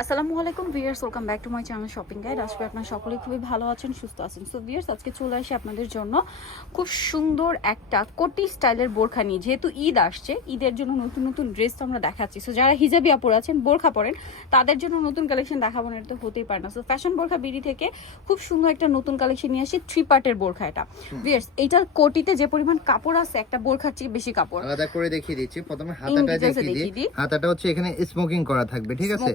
আসসালামু আলাইকুম viewers, welcome back to my channel shopping guide. আজকে আপনারা সকলেই খুবই ভালো আছেন, সুস্থ আছেন। সো ভিউয়ার্স, আজকে চলে আসি আপনাদের জন্য খুব সুন্দর একটা কোটি স্টাইলের বোরখা নিয়ে। যেহেতু ঈদ আসছে, ঈদের জন্য নতুন নতুন ড্রেস তো আমরা দেখাচ্ছি। সো যারা হিজাবি আপুরা আছেন, বোরখা পরেন, তাদের জন্য নতুন কালেকশন দেখাবো না, এটা তো হতেই পারে না। সো ফ্যাশন বোরখা বিডি থেকে খুব সুন্দর একটা নতুন কালেকশন নিয়ে আসি, 3 পার্টের বোরখা। এটা ভিউয়ার্স, এইটার কোটিতে যে পরিমাণ কাপড় আছে, একটা বোরখার চেয়ে বেশি কাপড়। আলাদা করে দেখিয়ে দিচ্ছি। প্রথমে হাতাটা দেখিয়ে দিই। হাতাটা হচ্ছে এখানে স্মোকিং করা থাকবে, ঠিক আছে?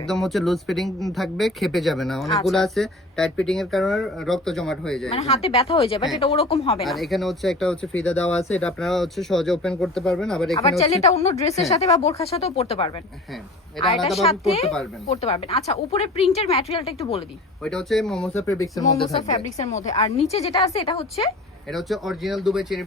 একদম হচ্ছে লুজ ফিটিং থাকবে, খেপে যাবে না। অনেকগুলো আছে টাইট ফিটিং এর কারণে রক্ত জমাট হয়ে যায়, মানে হাতে ব্যথা হয়ে যায়, বাট এটা ওরকম হবে না। আর এখানে হচ্ছে একটা হচ্ছে ফিতা দেওয়া আছে, এটা আপনারা হচ্ছে সহজে ওপেন করতে পারবেন। আবার এখানে চাইলে এটা অন্য ড্রেসের সাথে বা বোরখার সাথেও পরতে পারবেন। হ্যাঁ, এটা আলাদাভাবে পরতে পারবেন। আচ্ছা, উপরে প্রিন্টের ম্যাটেরিয়ালটা একটু বলে দিই। ওইটা হচ্ছে মোমোসা ফেব্রিক্সের মধ্যে থাকবে। মোমোসা ফেব্রিক্সের মধ্যে। আর নিচে যেটা আছে এটা হচ্ছে অরিজিনাল দুবাই চেরি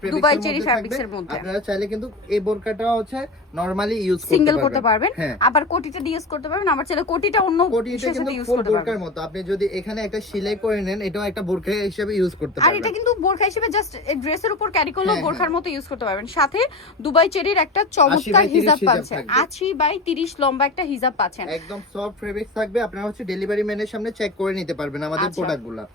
ফেব্রিক্সের মধ্যে। আপনারা চাইলে কিন্তু এই বোরকাটা হচ্ছে নরমালি ইউজ সিঙ্গেল করতে পারবেন, আবার কোটিটা দিয়ে ইউজ করতে পারবেন। আবার চাইলে কোটিটা অন্য কিছুর সাথে ইউজ করতে পারবেন। বোরকার মতো আপনি যদি এখানে একটা সেলাই করে নেন, এটাও একটা বোরকা হিসেবে ইউজ করতে পারবেন। আর এটা কিন্তু বোরকা হিসেবে জাস্ট ড্রেসের উপর ক্যারি করলেও বোরকার মতো ইউজ করতে পারবেন। সাথে দুবাই চেরির একটা চমৎকার হিজাব পাচ্ছেন, 80 বাই 30 লম্বা একটা হিজাব পাচ্ছেন। একদম সফট ফেব্রিক্স থাকবে। আপনারা হচ্ছে ডেলিভারি ম্যানের সামনে চেক করে নিতে পারবেন আমাদের প্রোডাক্টগুলো।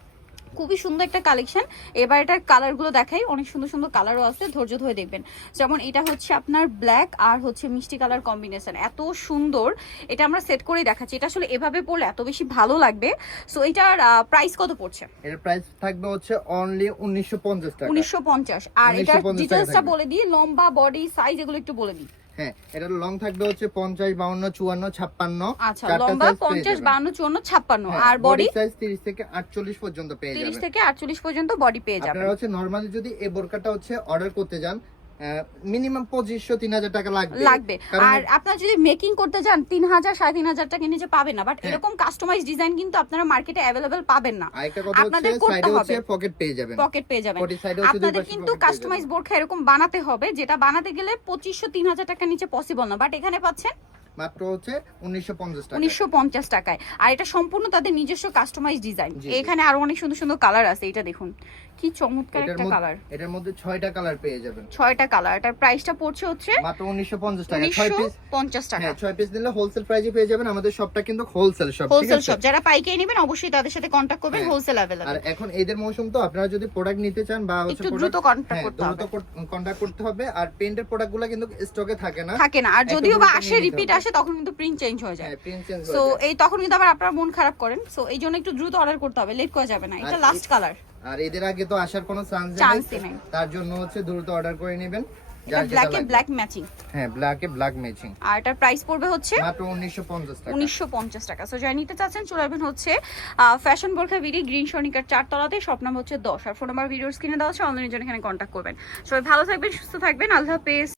খুবই সুন্দর একটা কালেকশন। এবার এটার কালারগুলো দেখাই, অনেক সুন্দর সুন্দর কালারও আছে, ধৈর্য ধরে দেখবেন। যেমন এটা হচ্ছে আপনার ব্ল্যাক আর হচ্ছে মিষ্টি কালার কম্বিনেশন, এত সুন্দর। এটা আমরা সেট করেই দেখাচ্ছি। এটা আসলে এভাবে পরলে এত বেশি ভালো লাগবে। সো এটার প্রাইস কত পড়ছে? এটার প্রাইস থাকবে হচ্ছে অনলি 1950 টাকা। 1950। আর এটার ডিটেইলসটা বলে দিই, লম্বা, বডি সাইজ এগুলো একটু বলে দিই। হ্যাঁ, এটা লং থাকবে হচ্ছে 50, 52, 54, 56। আচ্ছা, লম্বা 50, 52, 54, 56। আর বডি সাইজ 30 থেকে 48 পর্যন্ত পেয়ে যাবেন। 30 থেকে 48 পর্যন্ত বডি পেয়ে যাবেন। আপনারা হচ্ছে নরমালি যদি এই বোরকাটা হচ্ছে অর্ডার করতে যান, মিনিমাম 2500-3000 টাকা লাগবে। আর আপনারা যদি মেকিং করতে যান 3000, 3500 টাকা নিচে পাবেন না। বাট এরকম কাস্টমাইজ ডিজাইন কিন্তু আপনারা মার্কেটে अवेलेबल পাবেন না। আপনাদের করতে হবে পকেট পেয়ে যাবেন। আপনাদের কিন্তু কাস্টমাইজ বোরখা এরকম বানাতে হবে, যেটা বানাতে গেলে 2500-3000 টাকা নিচে পসিবল না। বাট এখানে পাচ্ছেন মাত্র হচ্ছে 1950 টাকায়। আর এটা সম্পূর্ণ তাদের নিজস্ব কাস্টমাইজ ডিজাইন। এখানে আরো অনেক সুন্দর সুন্দর কালার আছে, এটা দেখুন কি চমৎকার একটা কালার। এটার মধ্যে 6টা কালার পেয়ে যাবেন। 6টা কালার। এটার প্রাইসটা পড়ছে হচ্ছে মাত্র 1950 টাকা। 1950 টাকা। হ্যাঁ, 6 পিস নিলে হোলসেল প্রাইসে পেয়ে যাবেন। আমাদের শপটা কিন্তু হোলসেল শপ, ঠিক আছে? যারা পাইকারি নেবেন অবশ্যই তাদের সাথে কন্টাক্ট করবেন, হোলসেল अवेलेबल। আর এখন ঈদের মৌসুম, তো আপনারা যদি প্রোডাক্ট নিতে চান বা হচ্ছে একটু দ্রুত কন্টাক্ট করতে হবে। আর পেইন্টের প্রোডাক্টগুলো কিন্তু স্টকে থাকে না। আর যদিও বা আসে, রিপিট আসে, তখন কিন্তু প্রিন্ট চেঞ্জ হয়ে যায়। সো এই তখন কিন্তু আবার আপনারা মন খারাপ করেন। সো এই জন্য একটু দ্রুত অর্ডার করতে হবে, লেট করা যাবে না। এটা লাস্ট কালার। আর এদের আগে তো আসার কোনো চান্স নেই, তার জন্য হচ্ছে দ্রুত অর্ডার করে নেবেন। এটা ব্ল্যাকে ব্ল্যাক ম্যাচিং। হ্যাঁ, ব্ল্যাকে ব্ল্যাক ম্যাচিং। আর এটার প্রাইস পড়বে হচ্ছে মাত্র 1950 টাকা। 1950 টাকা। সো যারা নিতে চাচ্ছেন চলে আসবেন হচ্ছে ফ্যাশন বোরখা বিডি, গ্রিন সনিকার 4 তলাতে, শপ নাম্বার হচ্ছে 10। আর ফোন নাম্বার ভিডিওর স্ক্রিনে দেওয়া আছে, অনলাইনের জন্য এখানে কন্টাক্ট করবেন। সবাই ভালো থাকবেন, সুস্থ থাকবেন, আল্লাহ হাফেজ।